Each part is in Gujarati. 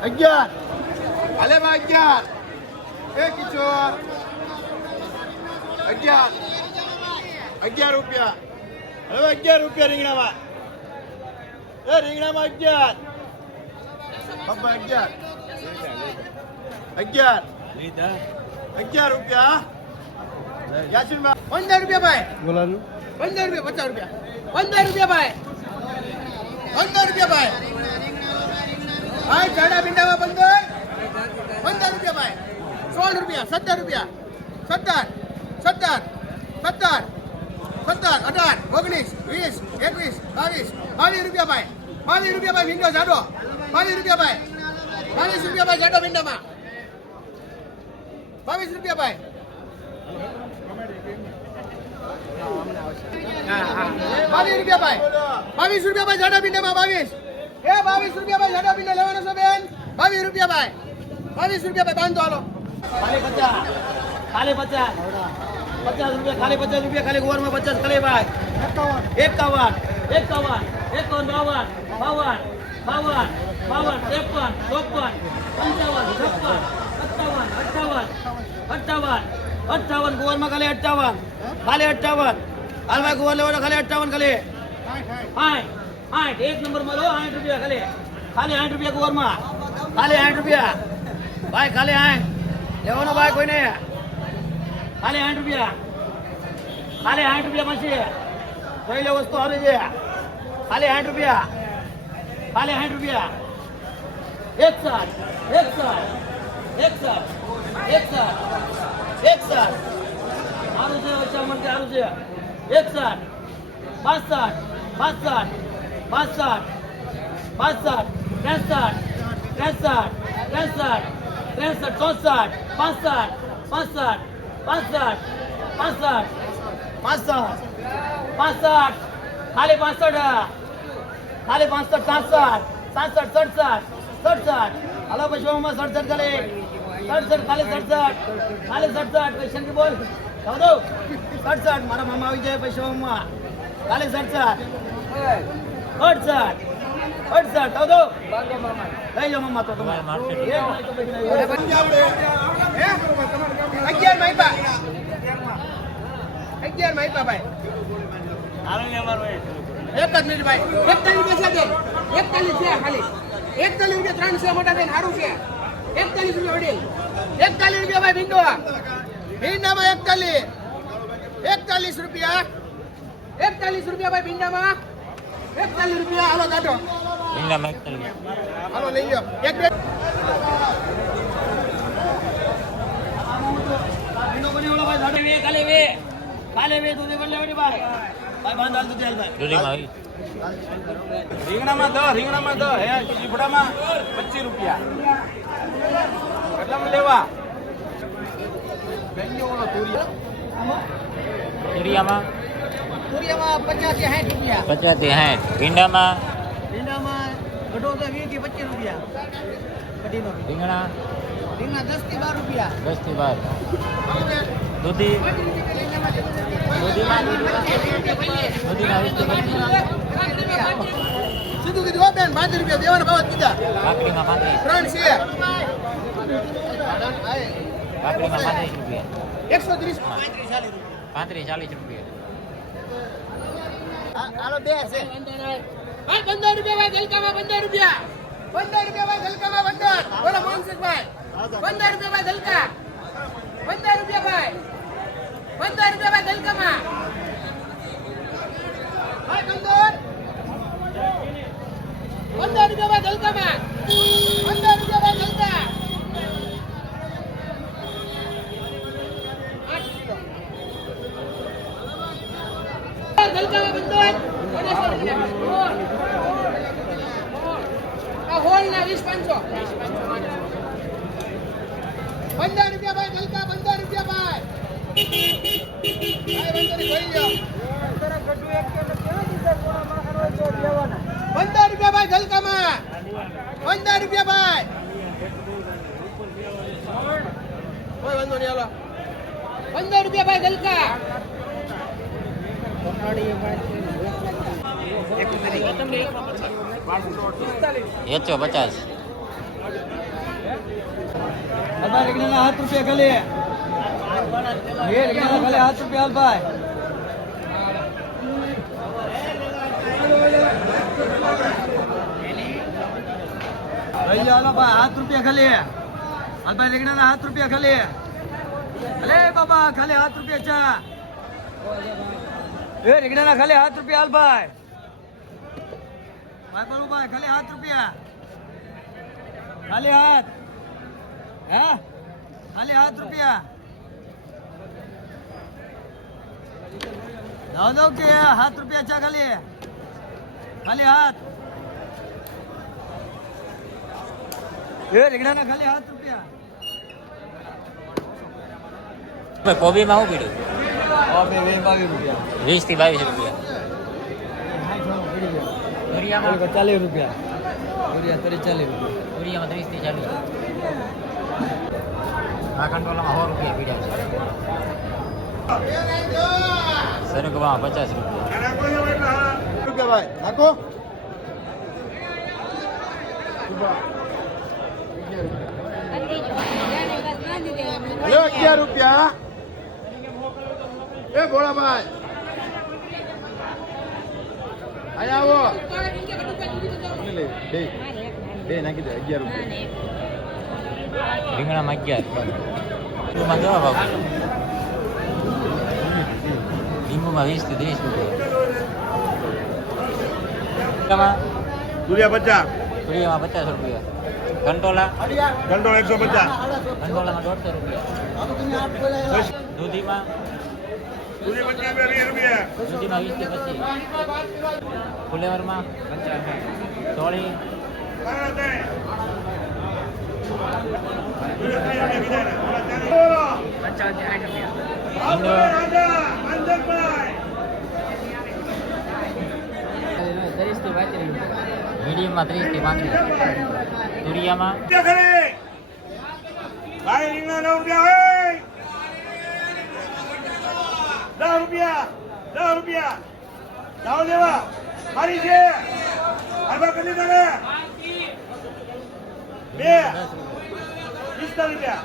11 હાલે ભાઈ 11 એ કિશોર 11 રૂપિયા હવે 11 રૂપિયા રીંગણામાં એ રીંગણામાં 11 બાબા 11 રૂપિયા યાસીન 15 રૂપિયા ભાઈ બોલાનું 15 રૂપિયા 50 રૂપિયા 15 રૂપિયા ભાઈ 15 રૂપિયા ભાઈ ભાઈ જાડા ભીંડામાં 15 રૂપિયા ભાઈ 16 રૂપિયા 17 રૂપિયા 17 18 19 20 21 22 રૂપિયા ભાઈ 22 રૂપિયા ભાઈ ભીંડો જાડો 22 રૂપિયા ભાઈ 22 રૂપિયા ભાઈ જાડો ભીંડામાં 22 રૂપિયા ભાઈ 22 રૂપિયા ભાઈ 22 રૂપિયા ભાઈ જાડા ભીંડામાં 22 રૂપિયા ભાઈ જાડા ભીંડા લેવાનો છે બેન 22 રૂપિયા ભાઈ 22 રૂપિયા ભાઈ બાંધો હાલો ખાલી 50 રૂપિયા ખાલી 50 રૂપિયા ખાલી ગોરમાં 50 ખાલી ભાઈ 51 52 58 ગોરમાં ખાલી 58 હાલ ભાઈ ગોવાર લેવાનો ખાલી 58 ખાલી 1 નંબર માં લો 60 રૂપિયા ખાલી 60 રૂપિયા ગોરમાં ખાલી 60 રૂપિયા ભાઈ ખાલી 60 લેવાનો ભાઈ કોઈને ખાલી 60 રૂપિયા પછી જોઈ લે વસ્તુ આવે છે ખાલી 60 રૂપિયા 61 સારું છે ઓછા મને સારું છે 61 62 ખાલી 65 હાલો પછી 67 ખાલી 67 પૈસા ની બોલ દો 67 મારા મામા આવી જાય પૈસા ખાલી 68 દો લઈ જાઓ મામા તો તમારે 11 માઈપા ભાઈ એક જ મિનિટ ભાઈ 41 રૂપિયા છે 41 છે ખાલી 41 રૂપિયા 3 છે મોટા બેન સારું છે 41 રૂપિયા વડીલ 41 રૂપિયા ભાઈ ભીંડામાં 41 રૂપિયા 41 રૂપિયા ભાઈ ભીંડામાં 41 રૂપિયા હાલો દાટો ભીંડામાં 41 હાલો લઈ લો એક બે ભીંડો બની ઓલો ભાઈ દાટો કાલે વે દૂધ કરી લેવાની ભાઈ બાંધાલ દૂધ હાલ ભાઈ રીંગણામાં 10 હે ચીપડામાં 25 રૂપિયા કેટલામાં લેવા તુરિયામાં 50 થી 60 રૂપિયા 50 થી 60 ભીંડામાં ગઢો તો 20 થી 25 રૂપિયા કઢીનો રીંગણા 10 થી 12 રૂપિયા 10 થી 12 દૂધી સીધું કીધું બેન 5 રૂપિયા દેવાના ભાવ કીધા કાકડીમાં 3 છે કાકડીમાં 35 રૂપિયા 130 35 40 રૂપિયા હાલો બે છે 15 રૂપિયા ભાઈ ગલકામાં 15 રૂપિયા ભાઈ ગલકામાં 15 બોલો મોહનસિંહભાઈ 15 રૂપિયા ભાઈ ગલકા 15 રૂપિયા ભાઈ 15 રૂપિયા ભાઈ ગલકામાં ભાઈ 15 રૂપિયા ભાઈ ગલકામાં 15 રૂપિયા ભાઈ ગલકા ગલકામાં 15 હોલ ના 20 500 15 રૂપિયા ભાઈ ગલકા 15 રૂપિયા ભાઈ ₹15 ભાઈ ગલકામાં 15 રૂપિયા ભાઈ કોઈ વાંધો નહીં હાલો 15 રૂપિયા ભાઈ ગલકા 150 ભાઈ રીંગણાના 7 રૂપિયા ખાલી. એ રીંગણાના ખાલી 7 રૂપિયા હાલ ભાઈ. લઈ લો હાલો ભાઈ 7 રૂપિયા ખાલી. હાલ ભાઈ રીંગણાના 7 રૂપિયા ખાલી. અલે બાબા ખાલી 7 રૂપિયા ચા. એ રીંગણાના ખાલી 7 રૂપિયા હાલ ભાઈ. ભાઈ બોલું ભાઈ ખાલી 7 રૂપિયા. ખાલી 7. હે ખાલી 7 રૂપિયા. દો કે 7 રૂપિયા ચા ખાલી. ખાલી 7. એ રીંગણાના ખાલી 7 રૂપિયા. કોબીમાં શું પીડ્યું? 22 રૂપિયા. 20 થી 22 રૂપિયા. દુરિયામાં 40 રૂપિયા. દુરિયા 40 રૂપિયા. દુરિયામાં 30 થી 40. આ કંટ્રોલમાં 100 રૂપિયા પીડ્યા છે. સરગવામાં 50 રૂપિયા. ભાઈ નાખો લ્યો 11 રૂપિયા. એ ભોળાભાઈ અહીંયા આવો. બે નાખી દે 11 રૂપિયા. રીંગણામાં 11. લીંબુમાં કેવા ભાવ? લીંબુમાં 20 થી 30 રૂપિયા. દુરિયા 50. દુરિયામાં 50 રૂપિયા. કંટોલા ઘંટો 150. કંટોલામાં 150 રૂપિયા. દૂધીમાં દુરી 20 રૂપિયા. દૂધીમાં 20 થી 25. ફુલેવરમાં 55. ચોળી મીડિયમમાં 30 થી 35. તુરિયામાં ભાઈ રીંગણા 9 રૂપિયા હોય. 10 રૂપિયા 10 રૂપિયા જાઓ લેવા મારી છે. આવા કરી દે બે 20 રૂપિયા.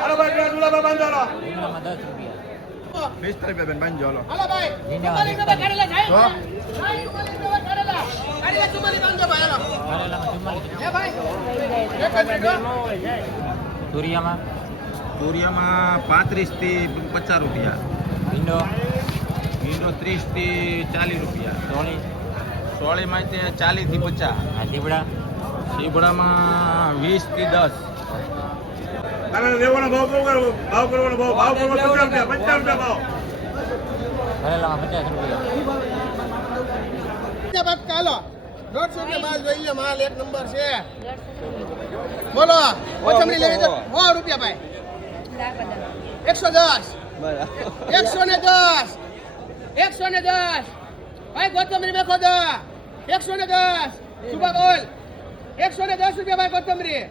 હાલો ભાઈ બે દુલાબા બાંધો હાલો. રીંગણામાં 10 રૂપિયા. 20 રૂપિયા બેન બાંધો હાલો. હાલો ભાઈ રીંગણામાં 45. તુરિયામાં તુરિયામાં 35 થી 50 રૂપિયા. ભીંડો ભીંડો 30 થી 40 રૂપિયા. ચોળી સોળીમાં તે 40 થી 50. આ દીવડા સીબડામાં 20 થી 10. લેવાનો ભાવ કરવાનો ભાવ 50 રૂપિયા 50 રૂપિયા ભાવ. ભરેલામાં 50 રૂપિયા. ચાલો 150 રૂપિયા માલ જોઈ લે. માલ એક નંબર છે. બોલો કોથમરી લેવી તો 100 રૂપિયા ભાઈ. 110. 110. 110. ભાઈ કોથમરી મેં ખોદા 110. સુબા બોલ 110 રૂપિયા ભાઈ કોથમરી.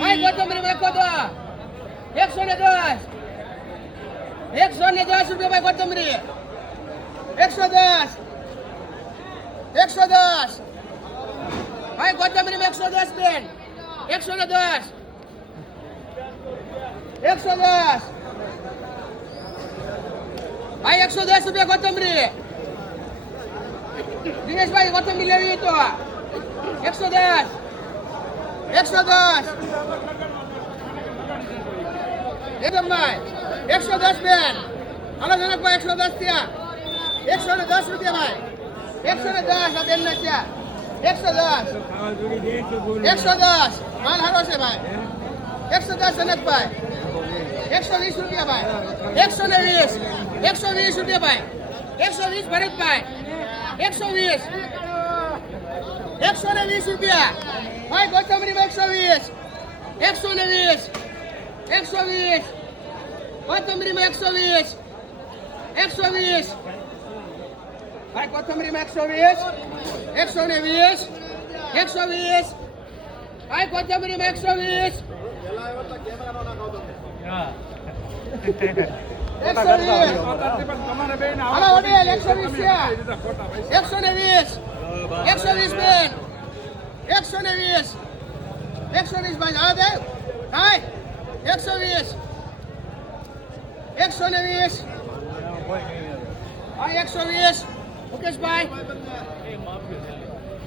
ભાઈ કોથમરી મેં ખોદા 110. 110 રૂપિયા ભાઈ કોથમરી. 110. 110. ભાઈ કોથમરી 110 બેન. 110. 110. ભાઈ 110 રૂપિયા કોથમરી. દિનેશભાઈ કોથમરી લેવી તો 110. 110. એકદમભાઈ 110 બેન. હાલો જનકભાઈ 110 ત્યાં 110 રૂપિયા ભાઈ. 110 આ બેન ના ત્યાં 110. 110 માલ હારો છે ભાઈ. 110 જનકભાઈ. 120 રૂપિયા ભાઈ. 120. 120 રૂપિયા ભાઈ. 120 ભરતભાઈ. 120. 120 રૂપિયા ભાઈ કોથમરીમાં 120. 120. 120. કોથમરીમાં 120. 120. ભાઈ કોથમરીમાં 120. 120. 120. ભાઈ કોથમરીમાં 120. 120. હાલો વડીલ 120 છે. 120. 120 બેન. 120. 120 ભાઈ હા દે ભાઈ 120 120 હા 120 મુકેશભાઈ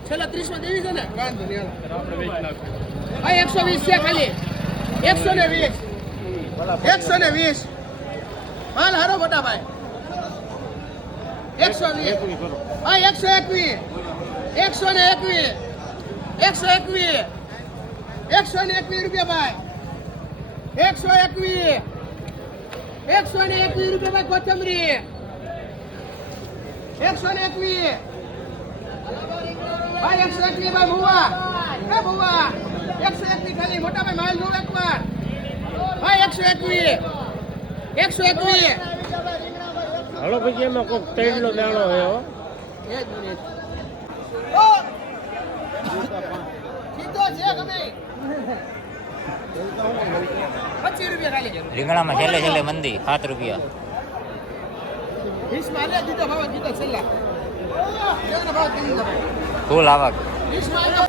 છેલ્લા 30 માં દેવી છે ને વાંધો નહીં હા 120 છે ખાલી 120 120 માલ હારો મોટા ભાઈ 120 હા 121 121 121 121 રૂપિયા ભાઈ 121 121 રૂપિયા ભાઈ કોથમરી 121 ભાઈ 121 ભાઈ મુવા એ મુવા 121 ખાલી મોટા ભાઈ માલ નો એકવાર ભાઈ 121 121 હાલો પછી એમાં કોઈક ત્રણ નો દાણો હોય હો. એક મિનિટ ઓ સીધો છે ગમે 25 રૂપિયા ખાલી રીંગણામાં છેલ્લે છેલ્લે મંદી 7 રૂપિયા. 20 માં લે દીધો ભાવ દીધો છેલ્લા કેવનો ભાવ દીધો ફૂલ આવક. 20 માં લે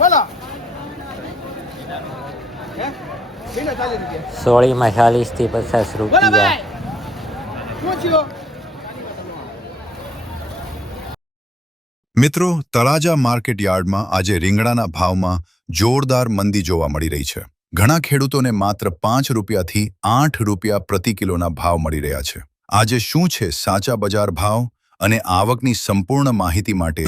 બોલો હે બીના 40 રૂપિયા સોળીમાં 40 થી 50 બોલો રૂપિયા. ભાઈ શું થયો મિત્રો, તળાજા માર્કેટ યાર્ડમાં આજે રીંગણાના ભાવમાં જોરદાર મંદી જોવા મળી રહી છે. ઘણા ખેડૂતોને માત્ર 5 રૂપિયાથી 8 રૂપિયા પ્રતિ કિલોના ભાવ મળી રહ્યા છે. આજે શું છે સાચા બજાર ભાવ અને આવકની સંપૂર્ણ માહિતી માટે